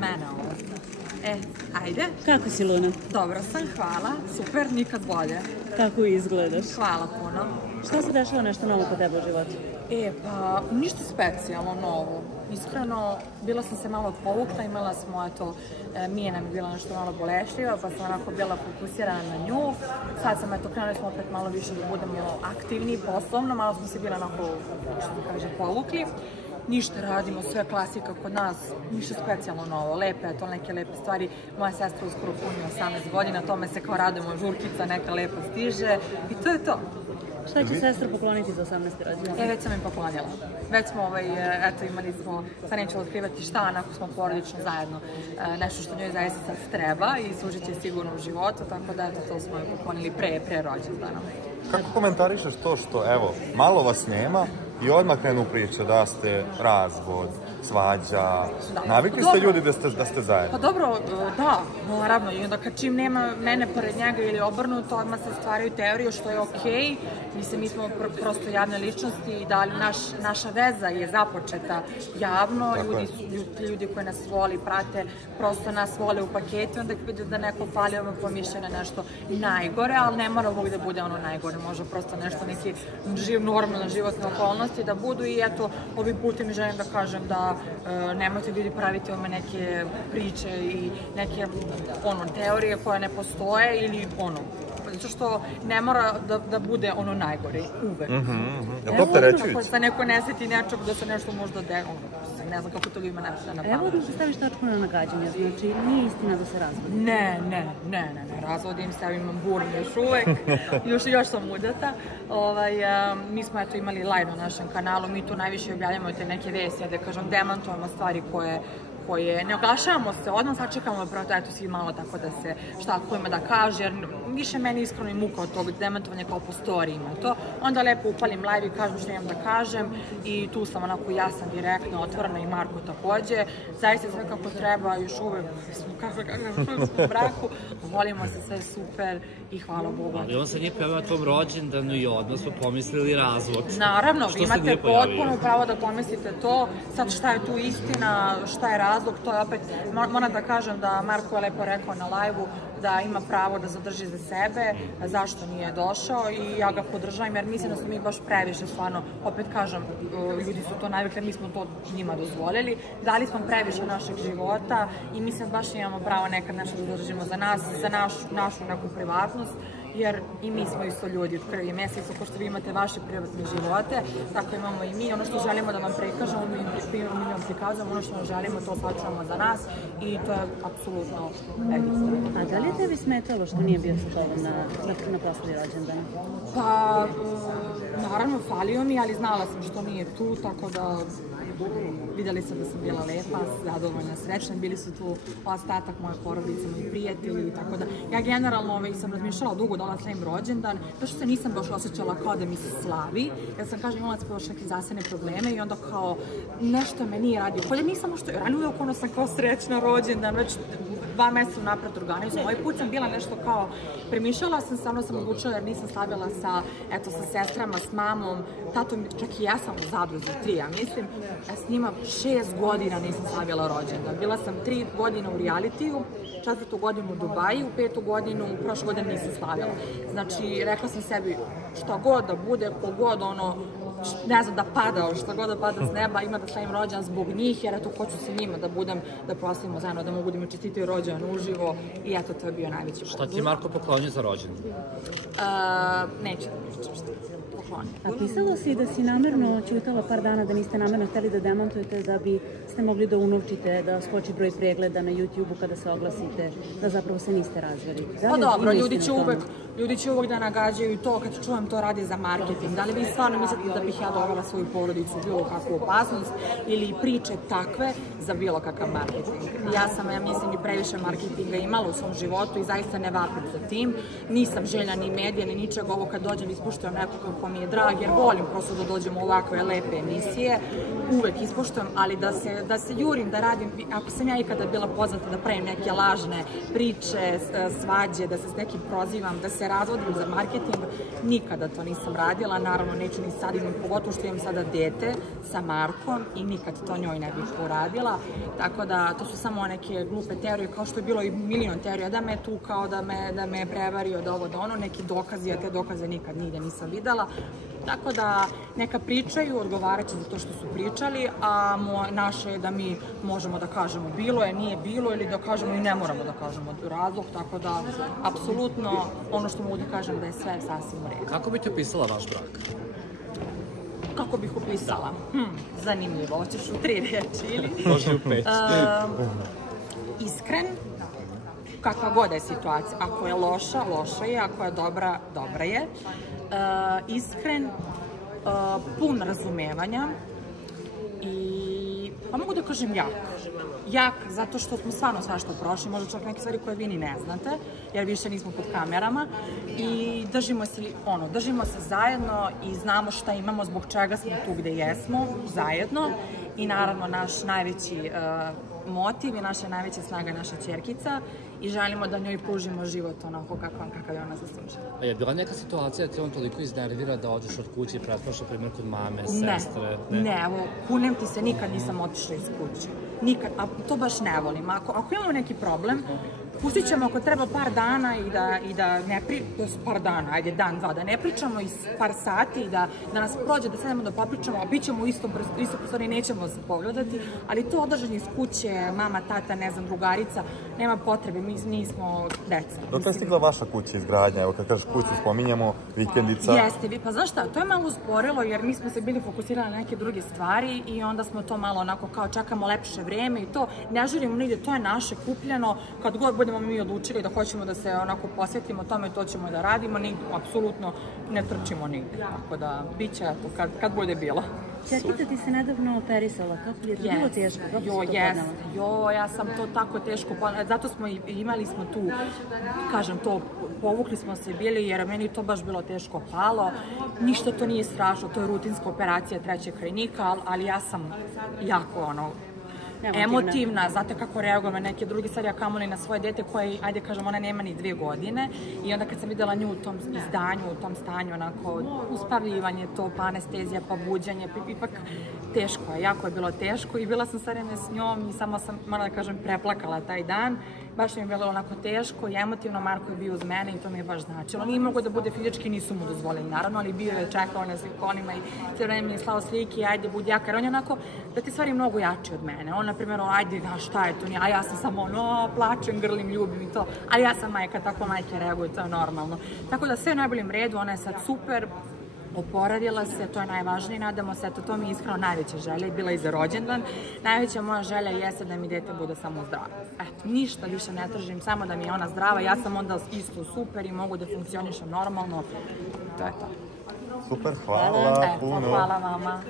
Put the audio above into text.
mene ovo. Ajde. Kako si, Luna? Dobro sam, hvala. Super, nikad bolje. Kako izgledaš? Hvala puno. Šta se dešava nešto novo kod tebe u životu? Pa, ništa specijalno novo. Iskreno, bila sam se malo povukla, imala smo, eto, Mija nam je bila nešto malo bolešljiva, pa sam onako bila fokusirana na nju. Sad sam, eto, krenuli smo opet malo više da budemo aktivni poslovno, malo smo se bila onako, što da kažem, povukli. Ništa radimo, sve klasika kod nas, ništa specijalno novo, lepe, to neke lepe stvari. Moja sestra uskoro puni 18 godina, tome se kao radimo, žurkica neka lepa stiže i to je to. Šta će sestra pokloniti za 18. rođendan? Već sam im poklonila. Već smo, eto, imali smo, sad neću otkrivati šta, onako smo porodično zajedno, nešto što njoj zaista sad treba i služit će sigurno u životu, tako da, eto, to smo joj poklonili pre rođendana. Kako komentarišeš to što, evo, malo vas nema i odmah krenu priče da ste razvod, svađa, navikli ste ljudi da ste zajedno? Pa dobro, da, naravno, i onda kad čim nema mene pored njega ili obrnuto, odmah se stvaraju teorije, što je okej. Mislim, mi smo prosto javne ličnosti i da naša veza je započeta javno, ljudi koji nas voli, prate, prosto nas vole u paketu, onda vide da neko fali ovo pomišljene nešto najgore, ali ne mora uvijek da bude ono najgore, može prosto nešto neki normalne životne okolnosti da budu i eto, ovim putem želim da kažem da nemojte ljudi praviti ome neke priče i neke teorije koje ne postoje ili zato što ne mora da bude ono najgore, uvek. Je to opterećujuće? Ako se neko ne seti nečeg da se nešto možda ne znam kako to ima nešto na pamet. Evo da se staviš tačku na nagađanje, znači nije istina da se razvodi. Ne, razvodim se, imam burnu još uvek, još sam udata. Mi smo eto imali live na našem kanalu, mi tu najviše objavljamo te neke vesti, da kažem, demantujemo stvari koje ne oglašavamo se, odmah sačekamo prvo, eto svi malo tako da se šta ko ima da kaže, jer više meni iskreno i muka od tog demantovanja kao po storijima to, onda lepo upalim live i kažem što imam da kažem i tu sam onako jasan, direktno, otvoreno i Marko takođe, zaista sve kako treba, još uvek smo u braku, volimo se, sve super i hvala Bogu. Ali on se nije pojavio na tvom rođendanu i odmah smo pomislili razvod. Naravno, vi imate potpuno pravo da pomislite to, sad šta je tu istina, šta je razlog, to je opet, moram da kažem da Marko je lepo rekao na live-u da ima pravo da zadrži za sebe, zašto nije došao i ja ga podržavam jer mislim da smo mi baš previše, stvarno, opet kažem, ljudi su to navikli, mi smo to njima dozvolili, dali smo previše našeg života i mislim da baš imamo pravo nekad nešto da zadržimo za nas, za našu neku privatnost, jer i mi smo isto ljudi od krvi i mesa, isto kao što vi imate vaše privatne živote, tako imamo i mi, ono što želimo da vam prikažemo, mi vam prikazujemo, ono što vam želimo, to sačuvamo za nas i to je apsolutno legitimno. A da li je tebi smetalo što nije bio sa tobom na proslavi rođendana? Pa, naravno, falio mi, ali znala sam što nije tu, tako da videli sam da sam bila lepa, zadovoljna, srećna, bili su tu ostatak moje porodice, moji prijatelji i tako da. Ja generalno sam razmišljala dugo da slavim rođendan, zato što se nisam baš osjećala kao da mi se slavi, jer sam, kažem, imala baš neke zasebne probleme i onda kao nešto me nije radio. Kolje nisam što, ranije uvijek ono sam kao srećna rođendan, već 2 meseca unapred organizujem. Ovaj put sam bila nešto kao, premišljala sam se, ono sam odlučila jer nisam slavila sa sestrama, s mamom, tatom, čak i ja sam u zadruzi, 3, ja mislim, s njima 6 godina nisam slavila rođendan. Bila sam 3 godine u realitiju, 4. godinu u Dubaju, 5. godinu, prošle godine nisam slavila. Znači, rekla sam sebi, šta god da bude, kogod ono, ne znam, da pada, šta god da pada s neba, ima da slavim rođendan zbog njih, jer eto, hoću sa njima da budem, da proslavimo zajedno, da mogu da mi čestitaju rođendan uživo i eto, to je bio najveći Šta ti Marko poklonio za rođendan? Neću da pričam šta poklonio. A pisalo si da si namerno ćutala par dana, da niste namerno hteli da demantujete, da biste mogli da unovčite, da skoči broj pregleda na YouTube-u kada se oglasite, da zapravo se niste razveli. Pa dobro, ljudi će uvek da nagađaju to, kad čujem to radi za marketing. Da li vi stvarno mislite da bih ja dovela svoju porodicu u bilo kakvu opasnost ili priče takve za bilo kakav marketing? Ja mislim, i previše marketinga imala u svom životu i zaista ne vapim za tim. Nisam želja ni medija, ni ničeg, ovo kad dođem ispuštujem nekog ko mi je drag jer volim prosto da dođem u ovakve lepe emisije, uvek ispoštujem, ali da se jurim, da radim, ako sam ja ikada bila poznata da pravim neke lažne priče, svađe, da se s nekim prozivam, da se razvodim za marketing, nikada to nisam radila, naravno neću ni sad, pogotovo što imam sada dete sa Markom i nikad to njoj ne bih uradila, tako da to su samo neke glupe teorije, kao što je bilo i milion teorija, da me tu kao da me prevario, da ovo, da ono, neki dokazi, a te dokaze nikad nigde nisam videla. Tako da neka pričaju, odgovarat će za to što su pričali, a naše je da mi možemo da kažemo bilo je, nije bilo, ili da kažemo i ne moramo da kažemo razlog, tako da apsolutno ono što mogu da kažem da je sve sasvim u redu. Kako biste opisala vaš brak? Kako bih opisala? Zanimljivo, hoćeš u 3 reči ili? Može u 5. Iskren, kakva god je situacija. Ako je loša, loša je, ako je dobra, dobra je. Iskren, pun razumevanja i, pa mogu da kažem jak. Jak, zato što smo stvarno svašta prošli, možda čak neke stvari koje vi ni ne znate, jer više nismo pod kamerama i držimo se zajedno i znamo šta imamo, zbog čega smo tu gde jesmo, zajedno i naravno naš najveći motiv i naša najveća snaga, naša ćerkica i želimo da njoj pružimo život onako kakav je ona zaslužila. A je bila neka situacija da te on toliko iznervira da odeš od kuće i pretpošla primjer kod mame, sestre? Ne, evo, kunem ti se, nikad nisam otišla iz kuće. Nikad, a to baš ne volim. Ako imamo neki problem, pustit ćemo ako treba par dana i da ne par dana, ajde dan, dva, da ne pričamo iz par sati i da nas prođe, da sedemo da popričamo, a bit ćemo u istom prostoru i nećemo se pogledati, ali to odlaženje iz kuće, mama, tata, ne znam, drugarica, nema potrebe, mi nismo deca. Dok je stigla vaša kuća izgradnja, evo kad kažeš kuću spominjemo, vikendica? Jeste, pa znaš šta, to je malo usporilo jer mi smo se bili fokusirali na neke druge stvari i onda smo to malo onako kao čekamo lepše vreme i to ne želimo nigde, to je naše kupljeno, kad god budemo mi odlučili da hoćemo da se onako posvetimo tome, to ćemo da radimo, apsolutno ne trčimo nigde, tako da bit će to kad bude bilo. Ćerkica ti se nedavno operisala, kako je to bilo teško? Jo, ja sam to tako teško, zato smo imali smo tu, kažem to, povukli smo se bili jer meni to baš bilo teško palo, ništa to nije strašno, to je rutinska operacija trećeg krajnika, ali ja sam jako emotivna, znate kako reagujem na neke druge stvari, a kamoli na svoje dete koje, ajde kažem, ona nema ni 2 godine i onda kad sam videla nju u tom izdanju, u tom stanju, onako, uspavljivanje to, pa anestezija, pa buđanje, ipak teško je, jako je bilo teško i bila sam sa vreme s njom i samo sam, moram da kažem, preplakala taj dan. Baš mi je bilo onako teško i emotivno, Marko je bio uz mene i to mi je baš značilo. Nije mogo da bude fizički, nisu mu dozvolili naravno, ali bio je čekao na slikonima i sve vreme mi je slao slike, ajde, budi jaka, jer on je onako da ti stvari mnogo jači od mene. On, na primjer, ajde, šta je to, a ja sam samo plačem, grlim, ljubim i to, ali ja sam majka, tako majke reaguju, to je normalno. Tako da sve u najboljem redu, ona je sad super, oporavila se, to je najvažnije, nadamo se, eto, to mi je iskreno najveća želja i bila i za rođendan. Najveća moja želja jeste da mi dete bude samo zdravo. Eto, ništa više ne tražim, samo da mi je ona zdrava, ja sam onda isto super i mogu da funkcionišem normalno, to je to. Super, hvala puno. Hvala vama.